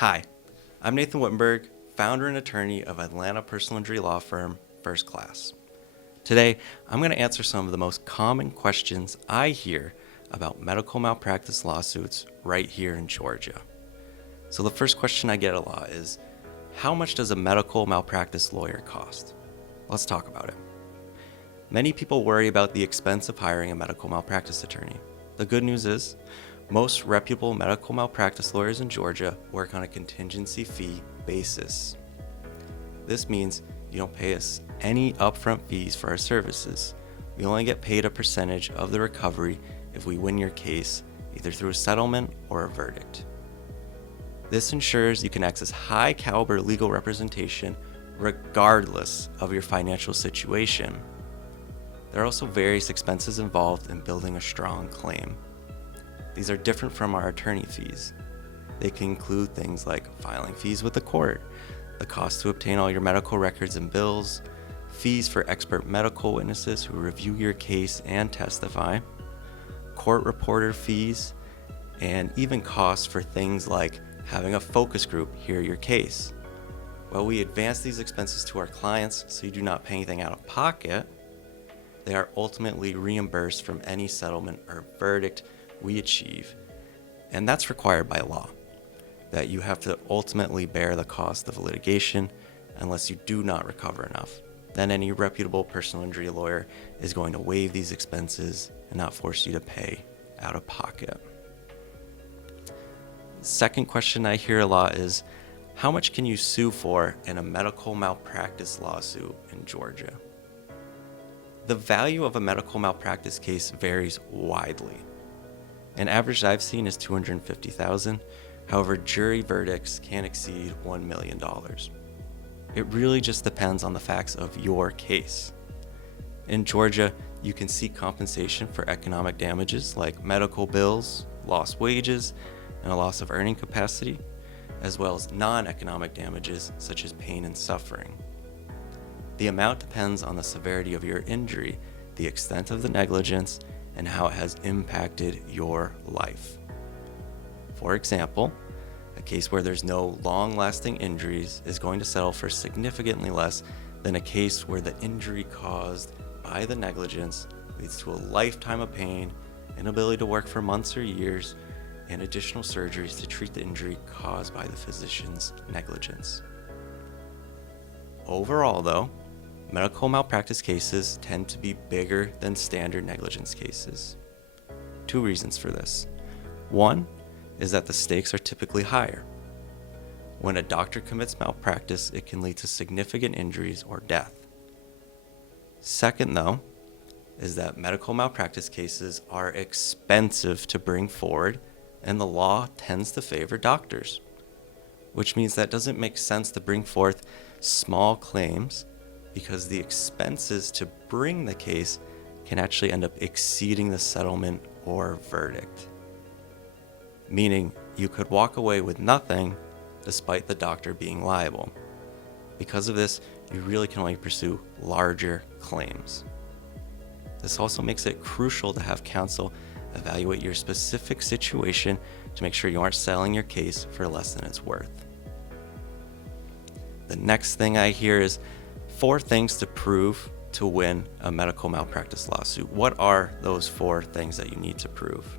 Hi, I'm Nathan Whittenburg, founder and attorney of Atlanta personal injury law firm First Class. Today, I'm going to answer some of the most common questions I hear about medical malpractice lawsuits right here in Georgia. So the first question I get a lot is, how much does a medical malpractice lawyer cost? Let's talk about it. Many people worry about the expense of hiring a medical malpractice attorney. The good news is, most reputable medical malpractice lawyers in Georgia work on a contingency fee basis. This means you don't pay us any upfront fees for our services. We only get paid a percentage of the recovery if we win your case, either through a settlement or a verdict. This ensures you can access high caliber legal representation regardless of your financial situation. There are also various expenses involved in building a strong claim. These are different from our attorney fees. They can include things like filing fees with the court, the cost to obtain all your medical records and bills, fees for expert medical witnesses who review your case and testify, court reporter fees, and even costs for things like having a focus group hear your case. While we advance these expenses to our clients so you do not pay anything out of pocket, they are ultimately reimbursed from any settlement or verdict we achieve, and that's required by law, that you have to ultimately bear the cost of litigation unless you do not recover enough. Then any reputable personal injury lawyer is going to waive these expenses and not force you to pay out of pocket. Second question I hear a lot is, how much can you sue for in a medical malpractice lawsuit in Georgia? The value of a medical malpractice case varies widely. An average I've seen is $250,000. However, jury verdicts can exceed $1 million. It really just depends on the facts of your case. In Georgia, you can seek compensation for economic damages like medical bills, lost wages, and a loss of earning capacity, as well as non-economic damages such as pain and suffering. The amount depends on the severity of your injury, the extent of the negligence, and how it has impacted your life. For example, a case where there's no long-lasting injuries is going to settle for significantly less than a case where the injury caused by the negligence leads to a lifetime of pain, inability to work for months or years, and additional surgeries to treat the injury caused by the physician's negligence. Overall, though, medical malpractice cases tend to be bigger than standard negligence cases. Two reasons for this. One is that the stakes are typically higher. When a doctor commits malpractice, it can lead to significant injuries or death. Second, though, is that medical malpractice cases are expensive to bring forward, and the law tends to favor doctors, which means that it doesn't make sense to bring forth small claims because the expenses to bring the case can actually end up exceeding the settlement or verdict. Meaning you could walk away with nothing despite the doctor being liable. Because of this, you really can only pursue larger claims. This also makes it crucial to have counsel evaluate your specific situation to make sure you aren't selling your case for less than it's worth. The next thing I hear is 4 things to prove to win a medical malpractice lawsuit. What are those 4 things that you need to prove?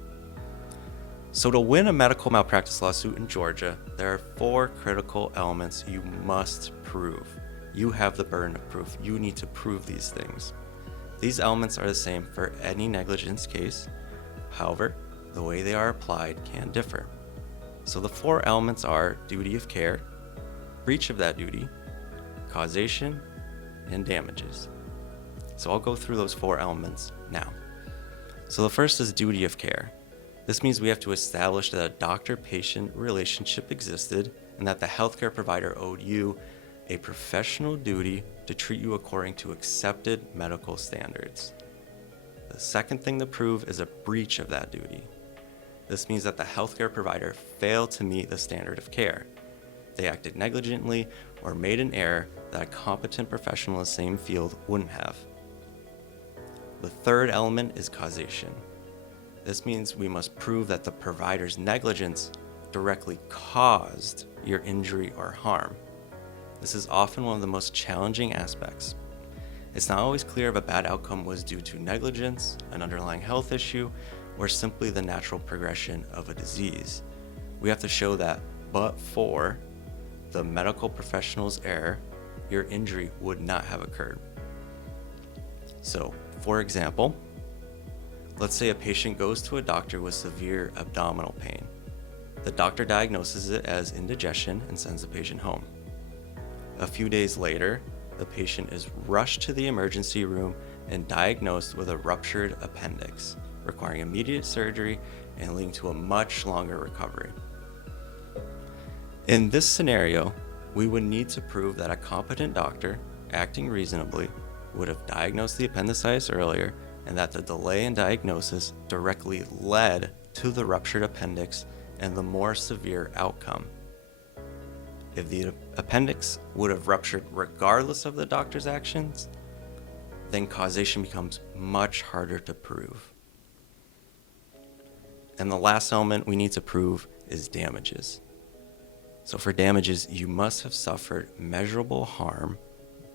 So to win a medical malpractice lawsuit in Georgia, there are 4 critical elements you must prove. You have the burden of proof. You need to prove these things. These elements are the same for any negligence case. However, the way they are applied can differ. So the 4 elements are duty of care, breach of that duty, causation, and damages. So I'll go through those 4 elements now. So the first is duty of care. This means we have to establish that a doctor-patient relationship existed and that the healthcare provider owed you a professional duty to treat you according to accepted medical standards. The second thing to prove is a breach of that duty. This means that the healthcare provider failed to meet the standard of care. They acted negligently or made an error that a competent professional in the same field wouldn't have. The third element is causation. This means we must prove that the provider's negligence directly caused your injury or harm. This is often one of the most challenging aspects. It's not always clear if a bad outcome was due to negligence, an underlying health issue, or simply the natural progression of a disease. We have to show that, but for the medical professional's error, your injury would not have occurred. So, for example, let's say a patient goes to a doctor with severe abdominal pain. The doctor diagnoses it as indigestion and sends the patient home. A few days later, the patient is rushed to the emergency room and diagnosed with a ruptured appendix, requiring immediate surgery and leading to a much longer recovery. In this scenario, we would need to prove that a competent doctor, acting reasonably, would have diagnosed the appendicitis earlier and that the delay in diagnosis directly led to the ruptured appendix and the more severe outcome. If the appendix would have ruptured regardless of the doctor's actions, then causation becomes much harder to prove. And the last element we need to prove is damages. So for damages, you must have suffered measurable harm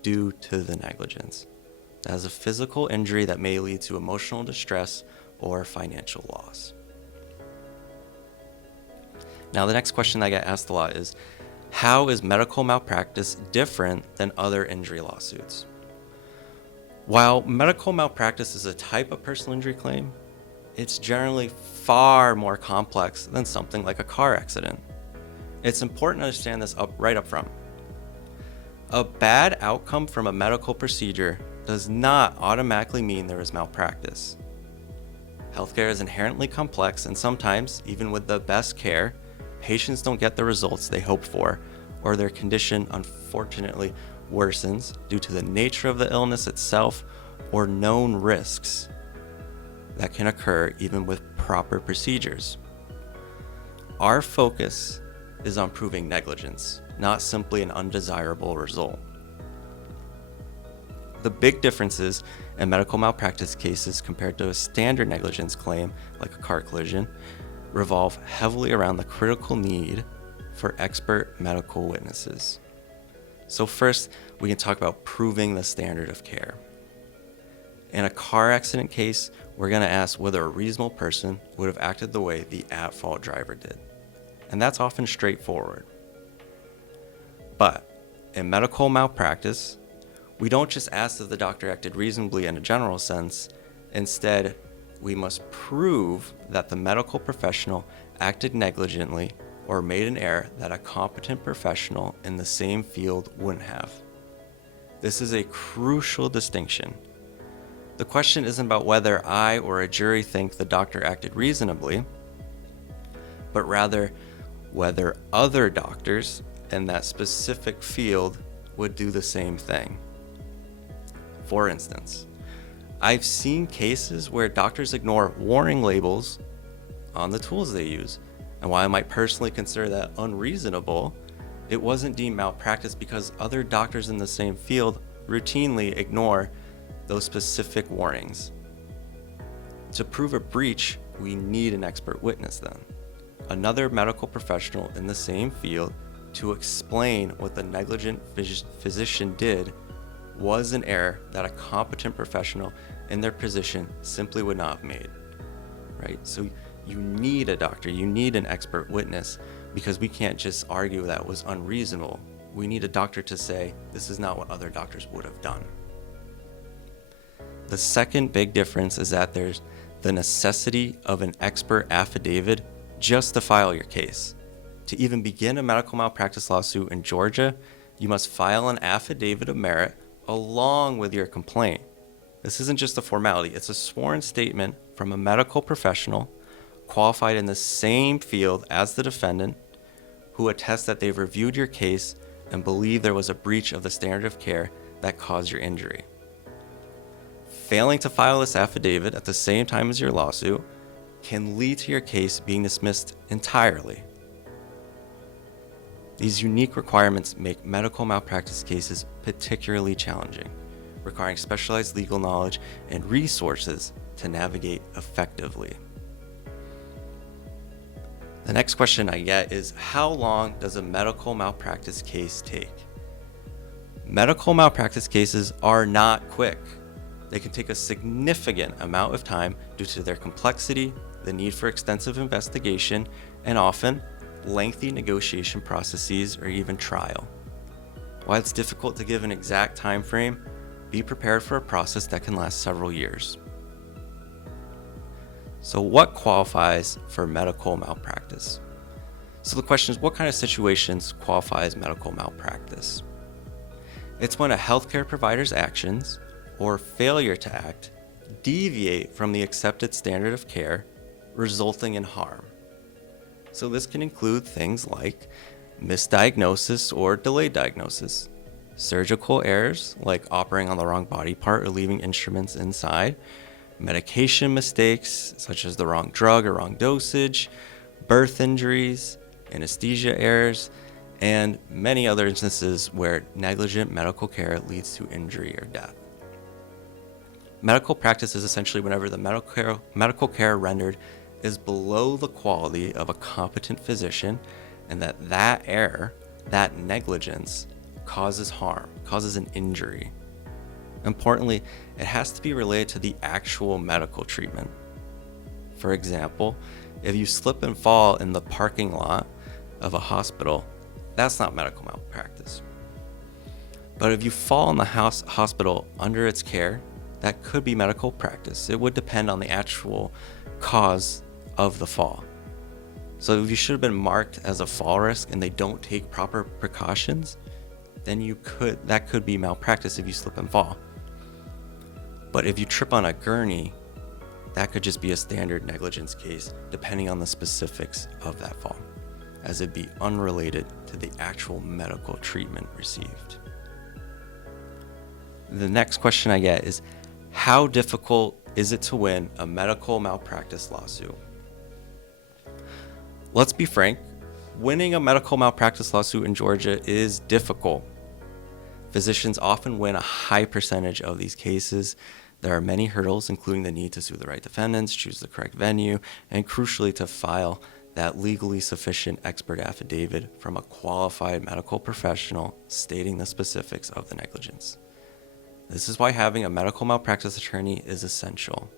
due to the negligence. That is a physical injury that may lead to emotional distress or financial loss. Now, the next question I get asked a lot is, how is medical malpractice different than other injury lawsuits? While medical malpractice is a type of personal injury claim, it's generally far more complex than something like a car accident. It's important to understand this right up front. A bad outcome from a medical procedure does not automatically mean there is malpractice. Healthcare is inherently complex, and sometimes, even with the best care, patients don't get the results they hoped for, or their condition unfortunately worsens due to the nature of the illness itself or known risks that can occur even with proper procedures. Our focus is on proving negligence, not simply an undesirable result. The big differences in medical malpractice cases compared to a standard negligence claim, like a car collision, revolve heavily around the critical need for expert medical witnesses. So first, we can talk about proving the standard of care. In a car accident case, we're going to ask whether a reasonable person would have acted the way the at-fault driver did. And that's often straightforward. But in medical malpractice, we don't just ask if the doctor acted reasonably in a general sense. Instead, we must prove that the medical professional acted negligently or made an error that a competent professional in the same field wouldn't have. This is a crucial distinction. The question isn't about whether I or a jury think the doctor acted reasonably, but rather whether other doctors in that specific field would do the same thing. For instance, I've seen cases where doctors ignore warning labels on the tools they use. And while I might personally consider that unreasonable, it wasn't deemed malpractice because other doctors in the same field routinely ignore those specific warnings. To prove a breach, we need an expert witness then, another medical professional in the same field, to explain what the negligent physician did was an error that a competent professional in their position simply would not have made, right? So you need a doctor, you need an expert witness, because we can't just argue that was unreasonable. We need a doctor to say, this is not what other doctors would have done. The second big difference is that there's the necessity of an expert affidavit just to file your case. To even begin a medical malpractice lawsuit in Georgia, you must file an affidavit of merit along with your complaint. This isn't just a formality, it's a sworn statement from a medical professional qualified in the same field as the defendant, who attests that they've reviewed your case and believe there was a breach of the standard of care that caused your injury. Failing to file this affidavit at the same time as your lawsuit can lead to your case being dismissed entirely. These unique requirements make medical malpractice cases particularly challenging, requiring specialized legal knowledge and resources to navigate effectively. The next question I get is, how long does a medical malpractice case take? Medical malpractice cases are not quick. They can take a significant amount of time due to their complexity, the need for extensive investigation, and often lengthy negotiation processes or even trial. While it's difficult to give an exact time frame, be prepared for a process that can last several years. So what qualifies for medical malpractice? So the question is, what kind of situations qualify as medical malpractice? It's when a healthcare provider's actions or failure to act deviate from the accepted standard of care, resulting in harm. So this can include things like misdiagnosis or delayed diagnosis, surgical errors like operating on the wrong body part or leaving instruments inside, medication mistakes such as the wrong drug or wrong dosage, birth injuries, anesthesia errors, and many other instances where negligent medical care leads to injury or death. Medical practice is essentially whenever the medical care rendered is below the quality of a competent physician, and that error, that negligence, causes harm, causes an injury. Importantly, it has to be related to the actual medical treatment. For example, if you slip and fall in the parking lot of a hospital, that's not medical malpractice. But if you fall in the hospital under its care, that could be medical practice. It would depend on the actual cause of the fall. So if you should have been marked as a fall risk and they don't take proper precautions, then that could be malpractice if you slip and fall. But if you trip on a gurney, that could just be a standard negligence case depending on the specifics of that fall, as it'd be unrelated to the actual medical treatment received. The next question I get is, how difficult is it to win a medical malpractice lawsuit? Let's be frank, winning a medical malpractice lawsuit in Georgia is difficult. Physicians often win a high percentage of these cases. There are many hurdles, including the need to sue the right defendants, choose the correct venue, and crucially to file that legally sufficient expert affidavit from a qualified medical professional stating the specifics of the negligence. This is why having a medical malpractice attorney is essential.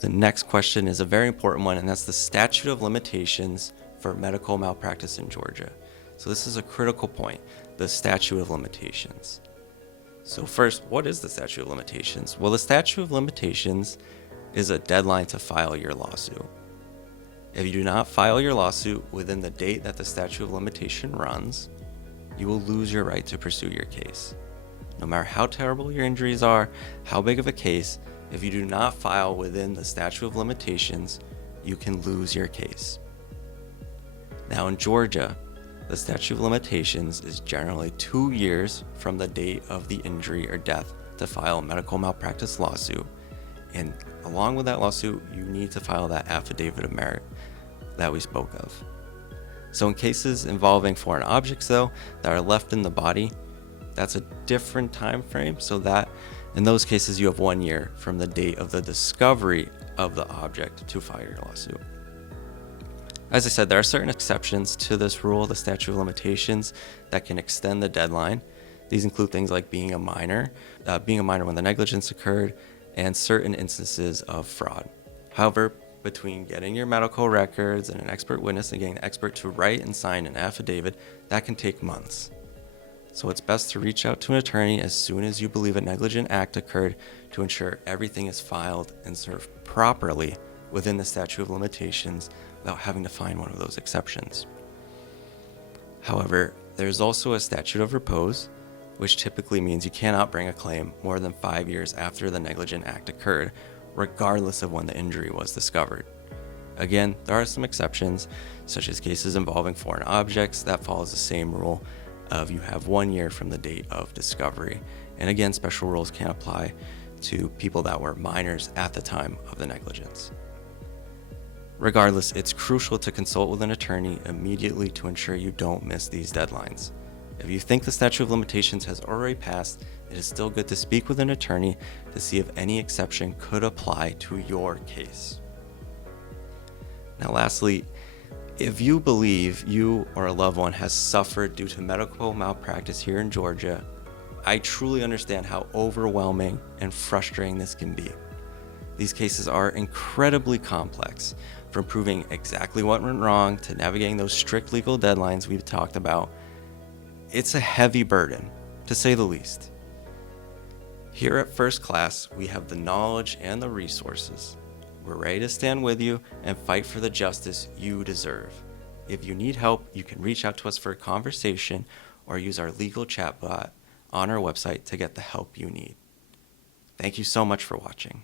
The next question is a very important one, and that's the statute of limitations for medical malpractice in Georgia. So this is a critical point, the statute of limitations. So first, what is the statute of limitations? Well, the statute of limitations is a deadline to file your lawsuit. If you do not file your lawsuit within the date that the statute of limitation runs, you will lose your right to pursue your case. No matter how terrible your injuries are, how big of a case, if you do not file within the statute of limitations, you can lose your case. Now in Georgia, the statute of limitations is generally 2 years from the date of the injury or death to file a medical malpractice lawsuit. And along with that lawsuit, you need to file that affidavit of merit that we spoke of. So in cases involving foreign objects, though, that are left in the body, that's a different time frame. So that in those cases, you have 1 year from the date of the discovery of the object to file your lawsuit. As I said, there are certain exceptions to this rule, the statute of limitations, that can extend the deadline. These include things like being a minor when the negligence occurred, and certain instances of fraud. However, between getting your medical records and an expert witness and getting the expert to write and sign an affidavit, that can take months. So it's best to reach out to an attorney as soon as you believe a negligent act occurred to ensure everything is filed and served properly within the statute of limitations without having to find one of those exceptions. However, there's also a statute of repose, which typically means you cannot bring a claim more than 5 years after the negligent act occurred, regardless of when the injury was discovered. Again, there are some exceptions, such as cases involving foreign objects that follows the same rule of you have 1 year from the date of discovery. And again, special rules can apply to people that were minors at the time of the negligence. Regardless, it's crucial to consult with an attorney immediately to ensure you don't miss these deadlines. If you think the statute of limitations has already passed, it is still good to speak with an attorney to see if any exception could apply to your case. Now, lastly, if you believe you or a loved one has suffered due to medical malpractice here in Georgia, I truly understand how overwhelming and frustrating this can be. These cases are incredibly complex, from proving exactly what went wrong to navigating those strict legal deadlines we've talked about. It's a heavy burden, to say the least. Here at First Class, we have the knowledge and the resources. We're ready to stand with you and fight for the justice you deserve. If you need help, you can reach out to us for a conversation or use our legal chatbot on our website to get the help you need. Thank you so much for watching.